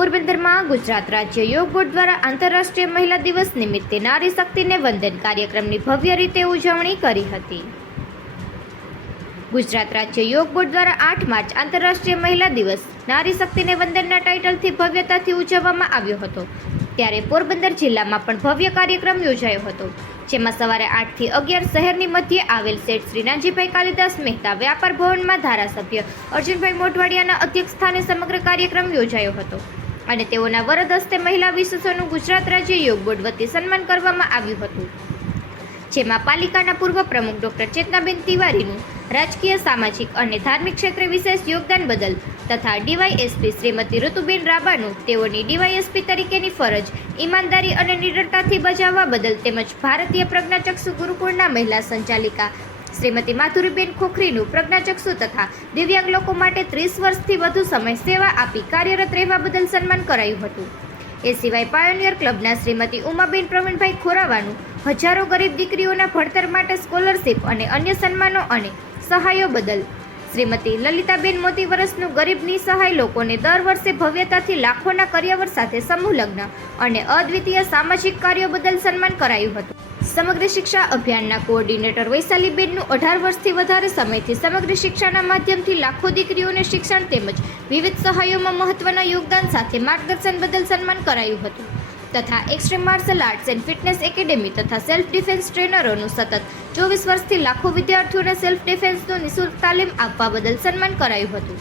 પોરબંદરમાં ગુજરાત રાજ્ય યોગ બોર્ડ દ્વારા આંતરરાષ્ટ્રીય મહિલા દિવસ નિમિત્તે નારી શક્તિને વંદન કાર્યક્રમની ભવ્ય રીતે ઉજવણી કરી હતી. ગુજરાત રાજ્ય યોગ બોર્ડ દ્વારા આઠ માર્ચ આંતરરાષ્ટ્રીય મહિલા દિવસ નારી શક્તિને વંદનના ટાઇટલથી ભવ્યતાથી ઉજવવામાં આવ્યો હતો. ત્યારે પોરબંદર જિલ્લામાં પણ ભવ્ય કાર્યક્રમ યોજાયો હતો, જેમાં સવારે આઠથી અગિયાર શહેરની મધ્યે આવેલ શેઠ શ્રી નાનજીભાઈ કાલિદાસ મહેતા વ્યાપાર ભવનમાં ધારાસભ્ય અર્જુનભાઈ મોઢવાડિયાના અધ્યક્ષ સ્થાને સમગ્ર કાર્યક્રમ યોજાયો હતો. અને તેઓના વરદ હસ્તે મહિલા વિશેષોનું ગુજરાત રાજ્ય યોગ બોર્ડ વતી સન્માન કરવામાં આવ્યું હતું. જેમાં પાલિકાના પૂર્વ પ્રમુખ ડોક્ટર ચેતનાબેન તિવારીનું રાજકીય, સામાજિક અને ધાર્મિક ક્ષેત્રે વિશેષ યોગદાન બદલ તથા ડીવાયએસપી શ્રીમતી ઋતુબેન રાબાનું તેઓની ડીવાયએસપી તરીકેની ફરજ, ઈમાનદારી અને નિડરતાથી બજાવવા બદલ તેમજ ભારતીય પ્રજ્ઞાચક્ષુ ગુરુકુળના મહિલા સંચાલિકા શ્રીમતી માધુરીબેન ખોખરીનું પ્રજ્ઞાચક્ષુ તથા દિવ્યાંગ લોકો માટે ત્રીસ વર્ષથી વધુ સમય સેવા આપી કાર્યરત રહેવા બદલ સન્માન કરાયું હતું. એ સિવાય પાયોનિયર ક્લબના શ્રીમતી ઉમાબેન પ્રવીણભાઈ ખોરાવાનું હજારો ગરીબ દીકરીઓના ભણતર માટે સ્કોલરશીપ અને અન્ય સન્માનો અને સહાયો બદલ શ્રીમતી લલિતાબેન મોતી વર્ષનું ગરીબની સહાય લોકોને દર વર્ષે ભવ્યતાથી લાખોના કર્યાવર સાથે સમૂહ લગ્ન અને અદ્વિતીય સામાજિક કાર્યો બદલ સન્માન કરાયું હતું. સમગ્ર શિક્ષા અભિયાનના કોઓર્ડિનેટર વૈશાલીબેનનું અઢાર વર્ષથી વધારે સમયથી સમગ્ર શિક્ષાના માધ્યમથી લાખો દીકરીઓને શિક્ષણ તેમજ વિવિધ સહાયોમાં મહત્વના યોગદાન સાથે માર્ગદર્શન બદલ સન્માન કરાયું હતું. તથા extreme martial arts and fitness academy તથા સેલ્ફ ડિફેન્સ ટ્રેનરોનું સતત ચોવીસ વર્ષથી લાખો વિદ્યાર્થીઓને સેલ્ફ ડિફેન્સનું નિઃશુલ્ક તાલીમ આપવા બદલ સન્માન કરાયું હતું.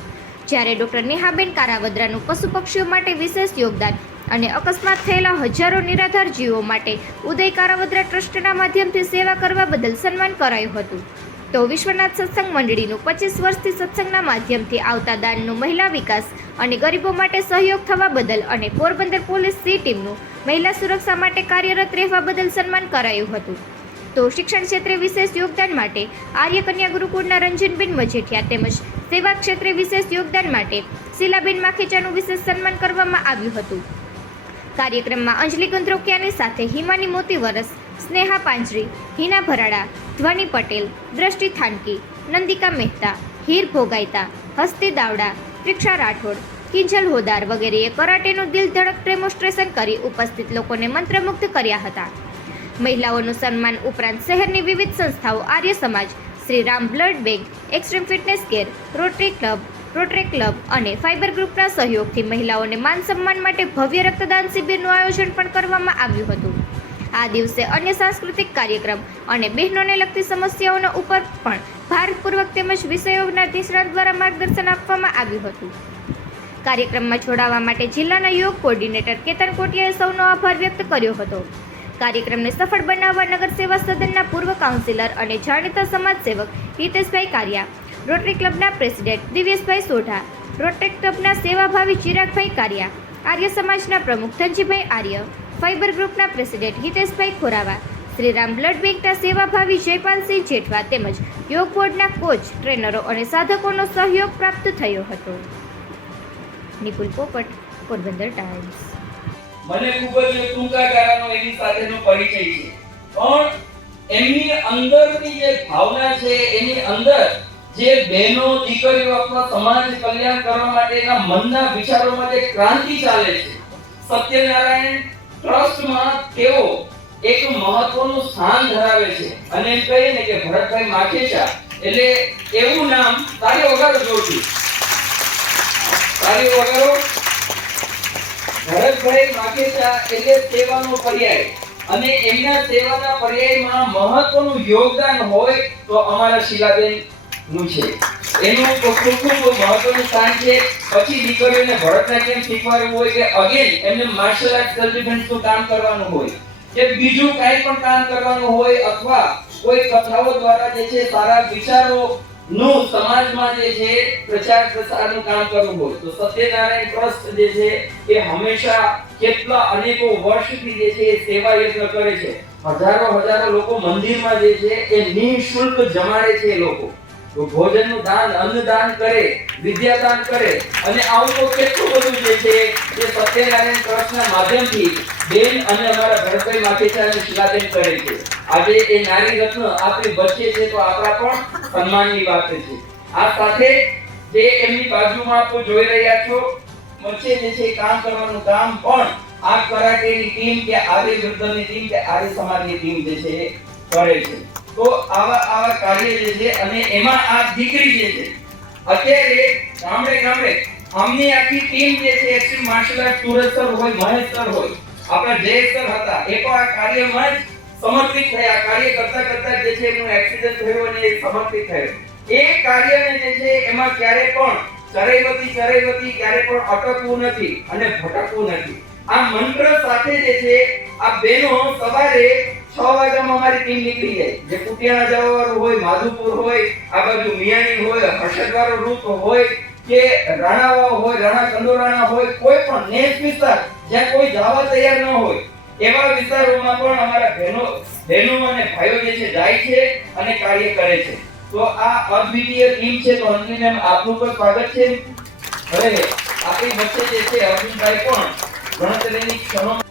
જ્યારે ડૉક્ટર નેહાબેન કારાવદ્રાનું પશુ પક્ષીઓ માટે વિશેષ યોગદાન અને અકસ્માત થયેલા હજારો નિરાધાર જીવો માટે ઉદય કારાવદ્રા ટ્રસ્ટના માધ્યમથી સેવા કરવા બદલ સન્માન કરાયું હતું. તો વિશ્વનાથ સત્સંગ મંડળીનું પચીસ વર્ષથી સત્સંગના માધ્યમથી આવતા દાનનું મહિલા વિકાસ અને ગરીબો માટે સહયોગ થવા બદલ અને પોરબંદર પોલીસ સી ટીમનું મહિલા સુરક્ષા માટે કાર્યરત રહેવા બદલ સન્માન કરાયું હતું. તો શિક્ષણ ક્ષેત્રે વિશેષ યોગદાન માટે આર્ય કન્યા ગુરુકુળના રંજનબેન મજેઠિયા તેમજ સેવા ક્ષેત્રે વિશેષ યોગદાન માટે શીલાબેન માખેચાનું વિશેષ સન્માન કરવામાં આવ્યું હતું. કાર્યક્રમમાં અંજલિ ગંધ્રોકિયાની સાથે હિમાની મોતી વરસ, સ્નેહા પાંજરી, હિના ભરાડા, ધ્વનિ પટેલ, દ્રષ્ટિ થાનકી, નંદિકા મહેતા, હીર ભોગાઈતા હસ્તી દાવડા, પ્રિક્ષા રાઠોડ, કિંજલ હોદાર વગેરેએ કરાટેનું દિલ ધડક ડેમોન્સ્ટ્રેશન કરી ઉપસ્થિત લોકોને મંત્રમુગ્ધ કર્યા હતા. મહિલાઓનું સન્માન ઉપરાંત શહેરની વિવિધ સંસ્થાઓ, Arya Samaj, Shri Ram blood bank, extreme fitness care, Rotary Club Rotary Club અને ફાઇબર ગ્રુપના સહયોગથી મહિલાઓને માન સન્માન માટે ભવ્ય રક્તદાન શિબિરનું આયોજન પણ કરવામાં આવ્યું હતું. આ દિવસે અન્ય સાંસ્કૃતિક કાર્યક્રમ અને બહેનોને લગતી સમસ્યાઓના ઉપર પણ ભારપૂર્વક તેમજ વિષયોના નિષ્ણાત દ્વારા માર્ગદર્શન આપવામાં આવ્યું હતું. કાર્યક્રમમાં જોડાવા માટે જિલ્લાના યોગ કોર્ડિનેટર કેતન કોટિયાએ સૌનો આભાર વ્યક્ત કર્યો હતો. કાર્યક્રમને સફળ બનાવવા નગર સેવા સદનના પૂર્વ કાઉન્સિલર અને જાણીતા સમાજસેવક હિતેશભાઈ કારિયા રોટરી ક્લબના પ્રેસિડેન્ટ દિવ્યેશભાઈ સોઢા રોટરી ક્લબના સેવાભાવી ચિરાગભાઈ કારિયા, આર્ય સમાજના પ્રમુખ ધનજીભાઈ આર્ય, ફાઇબર ગ્રુપના પ્રેસિડેન્ટ હિતેશભાઈ ખોરાવા, શ્રીરામ બ્લડ બેંકના સેવાભાવી જયપાલસિંહ જેઠવા તેમજ યોગ બોર્ડના કોચ, ટ્રેનરો અને સાધકોનો સહયોગ પ્રાપ્ત થયો હતો. નિપુલ પોપટ, પોરબંદર ટાઈમ્સ. મને ગૂગલ ટૂંકા ગાળાનો એની સાથેનો પરિચય છે. પણ એમની અંદરની જે ભાવના છે, એની અંદર જે બહેનો દીકરીઓ અથવા સમાજ કલ્યાણ કરવા માટેના મનના વિચારોમાં જે ક્રાંતિ ચાલે છે, સત્યનારાયણ ટ્રસ્ટમાં તેઓ એક મહત્વનું સ્થાન ધરાવે છે. અને એમ કહીએ ને કે ભરતભાઈ માખેચા, એટલે એવું નામ તારી વગર જોડું તારી વગાડો. ભરતભાઈ માખેચા એટલે સેવાનો પર્યાય. અને એમના સેવાના પર્યાયમાં મહત્વનું યોગદાન હોય તો અમારા શીલાબેન નું છે. એનું ખૂબ ખૂબ મહત્વનું સ્થાન છે. પછી દીકરીઓને ભરતનાટ્યમ શીખવાડવું હોય કે અગેન એમને માર્શલ આર્ટ સેલ્ફ કામ કરવાનું હોય? કે બીજું કાંઈ પણ કામ કરવાનું હોય અથવા કોઈ કથાઓ દ્વારા જે છે સારા વિચારો નું સમાજમાં જે છે પ્રચાર પ્રસારનું કામ કરવું હોય. તો સત્યનારાયણ ટ્રસ્ટ જે છે એ હંમેશા કેટલા અનેકો વર્ષથી જે છે એ સેવા યજ્ઞ કરે છે. હજારો હજારો લોકો મંદિરમાં જે છે એ નિઃશુલ્ક જમાડે છે લોકો. ભોજનનું દાન, અન્નદાન કરે, વિદ્યાદાન કરે અને આવું તો કેટલું બધું જે છે એ સત્યનારાયણ ટ્રસ્ટના માધ્યમથી બેન અને અમારા ભરતભાઈ માથેચાને શિલાદેન કરે છે. આજે એ નારી રત્ન આપણી વચ્ચે છે તો આપણા પણ સન્માનની વાત છે. આ સાથે જે એમની બાજુમાં આપ જોઈ રહ્યા છો વચ્ચે જે છે કામ કરવાનું કામ પણ આ કરાટેની ટીમ કે આર્ય વૃદ્ધની ટીમ કે આર્ય સમાજની ટીમ જે છે કરે છે. તો આવા આવા કાર્ય જે છે, અને એમાં આ દીકરી જે છે, અત્યારે ગામડે ગામડે અમની આખી ટીમ જે છે actual martial art Surat sir હોય, મહેશ સર હોય, આપણા જય સર હતા, એ પણ આ કાર્યમાં જ સમર્પિત થયા. કાર્ય કરતા કરતા જે છે, એમનું એક્સિડન્ટ થયો અને એ સમર્પિત થયો. એ કાર્યને જે છે, એમાં ક્યારે પણ ચરૈવતી ચરૈવતી ક્યારે પણ અટકવું નથી અને ભટકવું નથી. આ મંત્ર સાથે જે છે, આ બહેનો સવારે છ વાગ્યામાં અમારી ટીમ નીકળી જાય. જે કુટિયાણા જવા વાળું હોય, માધુપુર હોય, આ બાજુ મિયાણી હોય, હર્ષદવાળો રૂટ હોય, કે રાણાવાવ હોય, રાણા કંડોરાણા હોય, કોઈ પણ નેસ વિસ્તાર, જ્યાં કોઈ જવા તૈયાર ન હોય, એવા વિસ્તારોમાં પણ અમારા બહેનો બહેનો અને ભાઈઓ જે છે, જાય છે અને કાર્ય કરે છે. તો આ અદ્વિતીય ટીમ છે, તો અંજલિ મેમ, આપનું પણ સ્વાગત છે. હવે આપણી વચ્ચે જે છે, અર્જુનભાઈ પણ ગણતરીની ક્ષણો